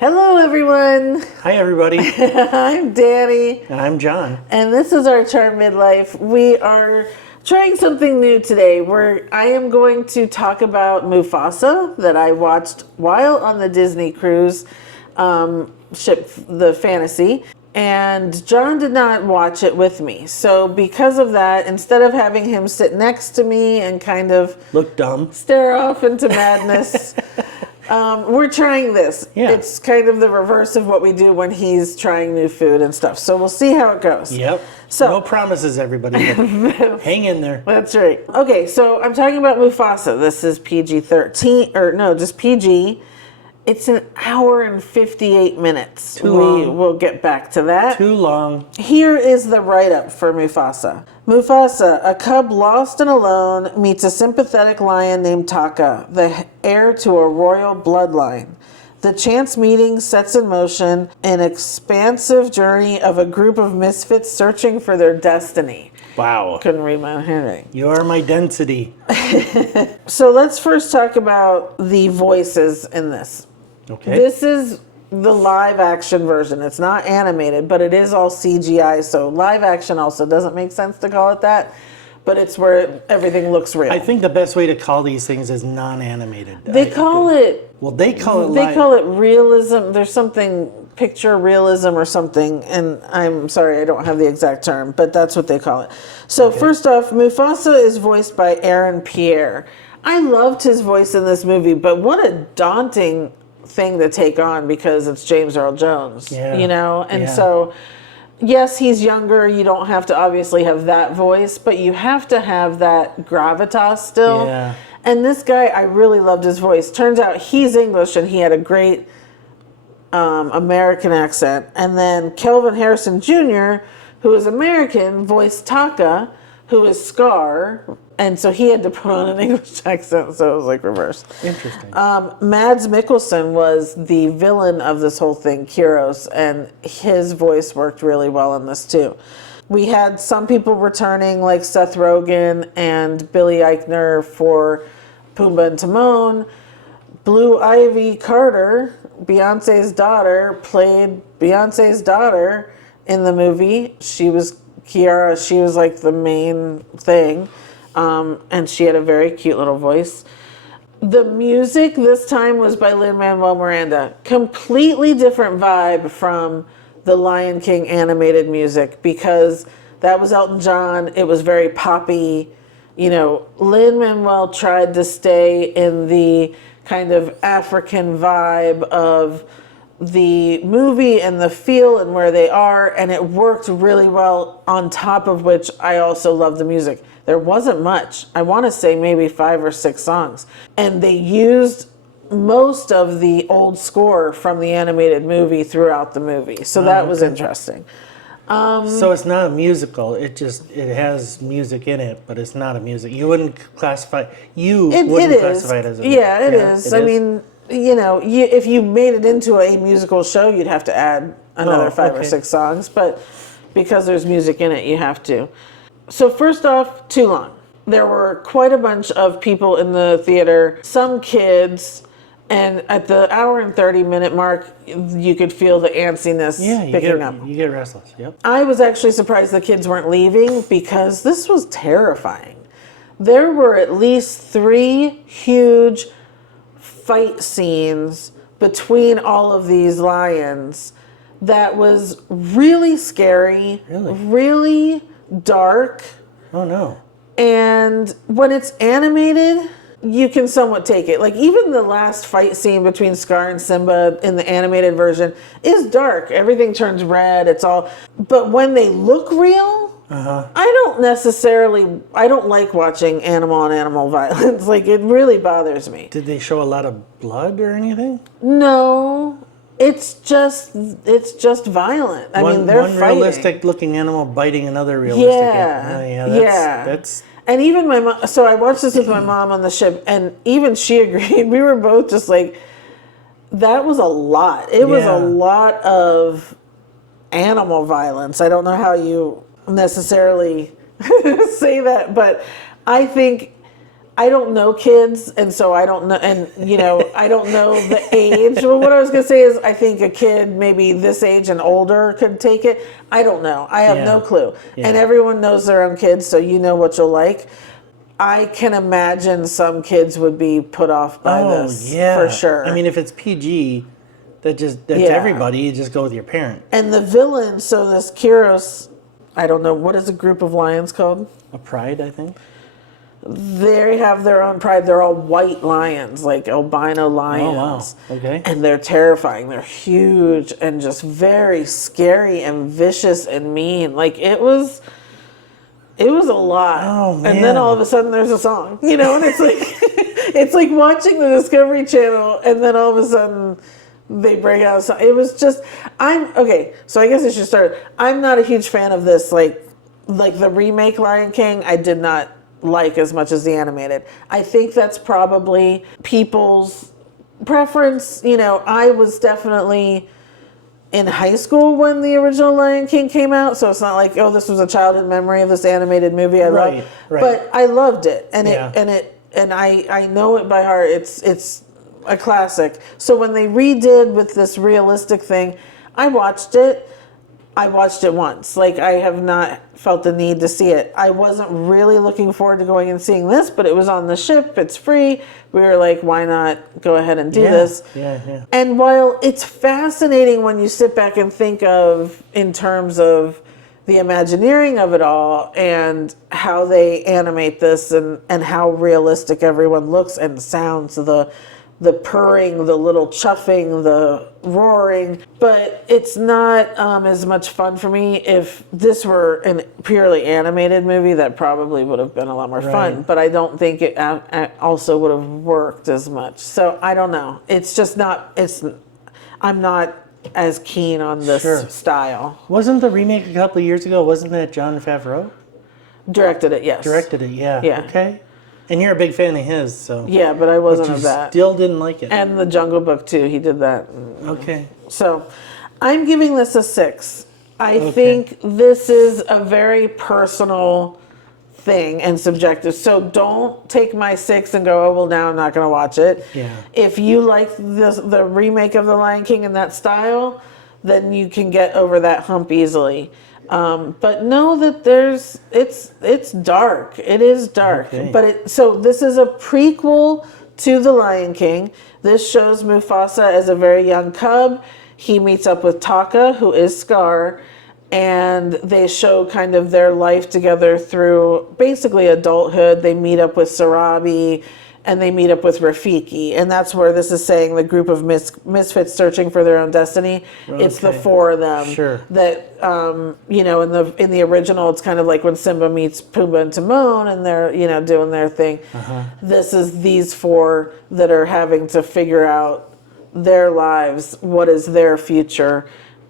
Hello, everyone. Hi, everybody. I'm Danny. And I'm John. And this is our Charm Midlife. We are trying something new today where I am going to talk about Mufasa that I watched while on the Disney cruise ship, the Fantasy. And John did not watch it with me. So because of that, instead of having him sit next to me and kind of Look dumb. stare off into madness, we're trying this. Yeah. It's kind of the reverse of what we do when he's trying new food and stuff. So we'll see how it goes. Yep. So, no promises, everybody. But hang in there. That's right. Okay, so I'm talking about Mufasa. This is PG-13, or no, just PG. It's an hour and 58 minutes. Too long. We will get back to that. Too long. Here is the write-up for Mufasa. Mufasa, a cub lost and alone, meets a sympathetic lion named Taka, the heir to a royal bloodline. The chance meeting sets in motion an expansive journey of a group of misfits searching for their destiny. Wow. Couldn't read my handwriting. You are my density. So let's first talk about the voices in this. Okay. This is the live action version. It's not animated, but it is all CGI. So live action also doesn't make sense to call it that, but it's where everything looks real. I think the best way to call these things is non-animated. They call it realism. There's something, picture realism or something, and I'm sorry, I don't have the exact term, but that's what they call it. So First off, Mufasa is voiced by Aaron Pierre. I loved his voice in this movie, but what a daunting thing to take on because it's James Earl Jones, you know? And so, yes, he's younger. You don't have to obviously have that voice, but you have to have that gravitas still. Yeah. And this guy, I really loved his voice. Turns out he's English and he had a great American accent. And then Kelvin Harrison Jr., who is American, voiced Taka, who is Scar. And so he had to put on an English accent, so it was like reverse. Interesting. Mads Mikkelsen was the villain of this whole thing, Kyros, and his voice worked really well in this too. We had some people returning, like Seth Rogen and Billy Eichner for Pumbaa and Timon. Blue Ivy Carter, Beyonce's daughter, played Beyonce's daughter in the movie. She was Kiara. She was like the main thing. And she had a very cute little voice. The music this time was by Lin-Manuel Miranda. Completely different vibe from the Lion King animated music because that was Elton John. It was very poppy. You know, Lin-Manuel tried to stay in the kind of African vibe of the movie and the feel and where they are, and it worked really well, on top of which I also love the music. There wasn't much. I want to say maybe 5 or 6 songs. And they used most of the old score from the animated movie throughout the movie. So that was interesting. So it's not a musical. It has music in it, but it's not a music. You wouldn't classify classify it as a musical. Yeah, it is. I mean, you know, if you made it into a musical show, you'd have to add another 5 or 6 songs. But because there's music in it, you have to. So first off, too long. There were quite a bunch of people in the theater, some kids, and at the hour and 30-minute mark, you could feel the antsiness picking up. You get restless, yep. I was actually surprised the kids weren't leaving because this was terrifying. There were at least 3 huge fight scenes between all of these lions that was really scary, really dark. Oh no. And when it's animated, you can somewhat take it. Like even the last fight scene between Scar and Simba in the animated version is dark. Everything turns red. But when they look real, I don't like watching animal on animal violence. Like it really bothers me. Did they show a lot of blood or anything? No. It's just violent. I mean, they're fighting. One realistic looking animal biting another realistic animal. That's And even my mom, so I watched this with my mom on the ship, and even she agreed. We were both just like, that was a lot. It was a lot of animal violence. I don't know how you necessarily say that, but I think I don't know kids, and so I don't know, and I don't know the age. Well, what I was gonna say is, I think a kid maybe this age and older could take it. I don't know. I have no clue. Yeah. And everyone knows their own kids, so you know what you'll like. I can imagine some kids would be put off by this for sure. I mean, if it's PG, that's everybody. You just go with your parent. And the villain, so this Kyros, I don't know, what is a group of lions called? A pride, I think. They have their own pride. They're all white lions, like albino lions. Oh, wow. Okay. And they're terrifying. They're huge and just very scary and vicious and mean. Like, it was a lot. Oh, man. And then all of a sudden there's a song, and it's like, it's like watching the Discovery Channel, and then all of a sudden they break out a song. It was just, so I guess I should start. I'm not a huge fan of this, like the remake Lion King, I did not like as much as the animated. I think that's probably people's preference. I was definitely in high school when the original Lion King came out, so it's not like, oh, this was a childhood memory of this animated movie I love. Right. But I loved it, and I know it by heart. It's a classic. So when they redid with this realistic thing, I watched it. I watched it once. Like, I have not felt the need to see it. I wasn't really looking forward to going and seeing this, but it was on the ship. It's free. We were like, why not go ahead and do this? Yeah. And while it's fascinating when you sit back and think of, in terms of the Imagineering of it all and how they animate this and how realistic everyone looks and sounds, the purring, the little chuffing, the roaring, but it's not as much fun for me. If this were a purely animated movie, that probably would have been a lot more fun, but I don't think it also would have worked as much. So I don't know. It's just not, I'm not as keen on this style. Wasn't the remake a couple of years ago, wasn't that Jon Favreau? Directed it, yes. Yeah. Okay. And you're a big fan of his, so. Yeah, but I wasn't of that. Still didn't like it. And the Jungle Book too. He did that. Okay. So, I'm giving this a 6. I think this is a very personal thing and subjective. So don't take my 6 and go, oh, well, now I'm not going to watch it. Yeah. If you like the remake of The Lion King in that style, then you can get over that hump easily. But know that it's dark. It is dark. Okay. But so this is a prequel to The Lion King. This shows Mufasa as a very young cub. He meets up with Taka, who is Scar, and they show kind of their life together through basically adulthood. They meet up with Sarabi, and they meet up with Rafiki, and that's where this is saying the group of misfits searching for their own destiny. Okay. It's the 4 of them. Sure. That in the original, it's kind of like when Simba meets Pumbaa and Timon, and they're doing their thing. This is these 4 that are having to figure out their lives, what is their future,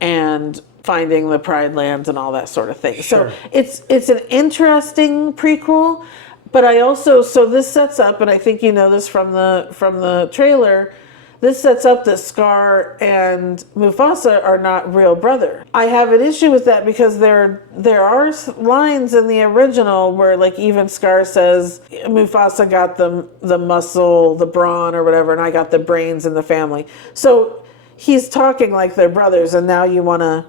and finding the Pride Lands and all that sort of thing. Sure. So it's an interesting prequel. But I also, so this sets up, and I think you know this from the trailer, this sets up that Scar and Mufasa are not real brother. I have an issue with that because there are lines in the original where, like, even Scar says, Mufasa got the muscle, the brawn or whatever, and I got the brains in the family. So he's talking like they're brothers, and now you want to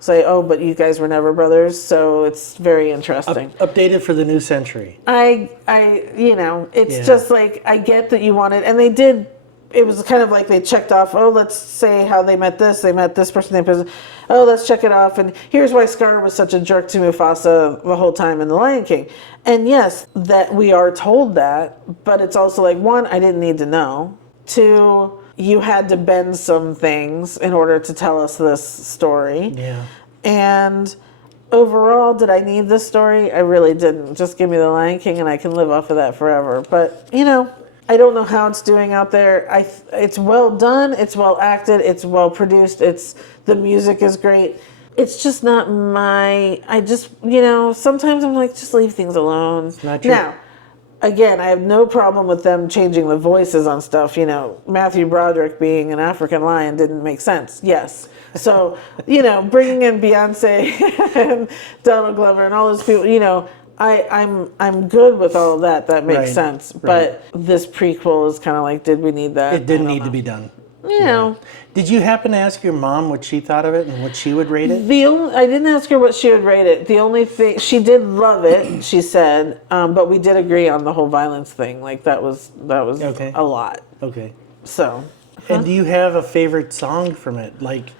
say, oh, but you guys were never brothers, so it's very interesting. Updated for the new century. It's just like, I get that you wanted, and they did, it was kind of like they checked off, oh, let's say how they met this person, oh, let's check it off, and here's why Scar was such a jerk to Mufasa the whole time in The Lion King. And yes, that we are told that, but it's also like, 1, I didn't need to know. 2, you had to bend some things in order to tell us this story. Yeah. And overall, did I need this story? I really didn't. Just give me The Lion King and I can live off of that forever. But, I don't know how it's doing out there. It's well done. It's well acted. It's well produced. The music is great. It's just not sometimes I'm like, just leave things alone. It's not true. Now, again, I have no problem with them changing the voices on stuff. Matthew Broderick being an African lion didn't make sense. Yes. So, bringing in Beyonce and Donald Glover and all those people, I'm good with all of that. That makes Right, sense. right. But this prequel is kind of like, did we need that? It didn't I don't need to know. be done. You know, Did you happen to ask your mom what she thought of it and what she would rate it? I didn't ask her what she would rate it. The only thing, she did love it, she said, but we did agree on the whole violence thing. Like that was Okay. a lot. Okay. So, And do you have a favorite song from it? Like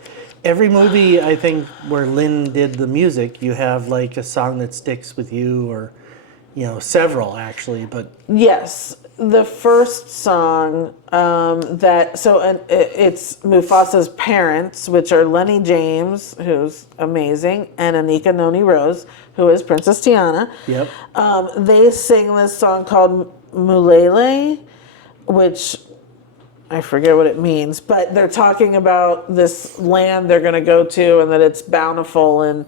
every movie, I think, where Lynn did the music, you have like a song that sticks with you, or several actually. But yes, the first song it's Mufasa's parents, which are Lenny James, who's amazing, and Anika Noni Rose, who is Princess Tiana. yep, They sing this song called Mulele, which I forget what it means, but they're talking about this land they're going to go to and that it's bountiful and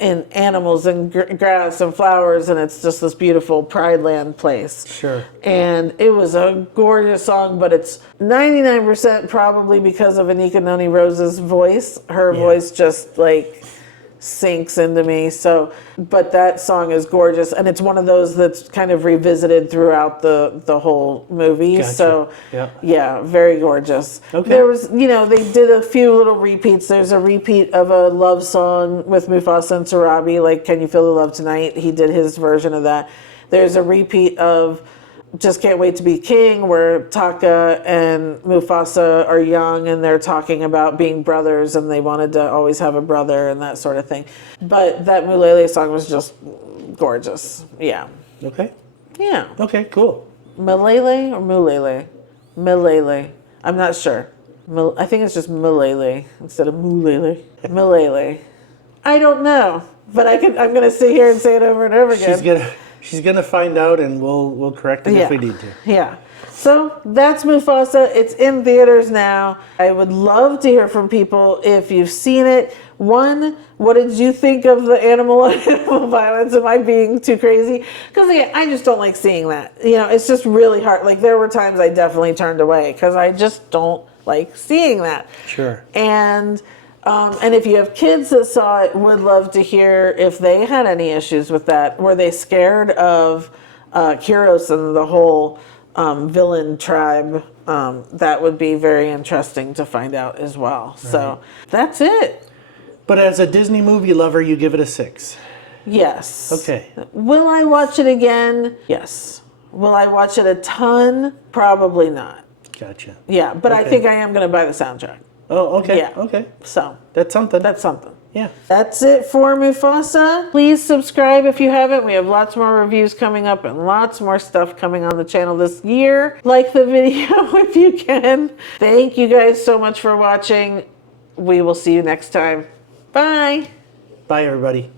animals and grass and flowers, and it's just this beautiful pride land place. sure. And it was a gorgeous song, but it's 99% probably because of Anika Noni Rose's voice. Her voice just like sinks into me. So, but that song is gorgeous, and it's one of those that's kind of revisited throughout the whole movie. Gotcha. So, Yeah. very gorgeous. Okay. There was, they did a few little repeats. There's a repeat of a love song with Mufasa and Sarabi, like "Can You Feel the Love Tonight?" He did his version of that. There's a repeat of "Just Can't Wait to Be King," where Taka and Mufasa are young and they're talking about being brothers and they wanted to always have a brother and that sort of thing. But that Mulele song was just gorgeous. Yeah. Okay. Yeah. Okay. Cool. Mulele or Mulele? Mulele. I'm not sure. I think it's just Mulele instead of Mulele. Mulele. I don't know, but I'm going to sit here and say it over and over again. She's gonna find out, and we'll correct it if we need to. Yeah. So that's Mufasa. It's in theaters now. I would love to hear from people if you've seen it. One, what did you think of the animal violence? Am I being too crazy? Because I just don't like seeing that. It's just really hard. Like there were times I definitely turned away because I just don't like seeing that. Sure. And if you have kids that saw it, would love to hear if they had any issues with that. Were they scared of Kyros and the whole villain tribe? That would be very interesting to find out as well. Right. So that's it. But as a Disney movie lover, you give it a 6. Yes. Okay. Will I watch it again? Yes. Will I watch it a ton? Probably not. Gotcha. Yeah, but I think I am going to buy the soundtrack. Oh, okay. Yeah. Okay. So that's something. Yeah. That's it for Mufasa. Please subscribe if you haven't. We have lots more reviews coming up and lots more stuff coming on the channel this year. Like the video if you can. Thank you guys so much for watching. We will see you next time. Bye. Bye, everybody.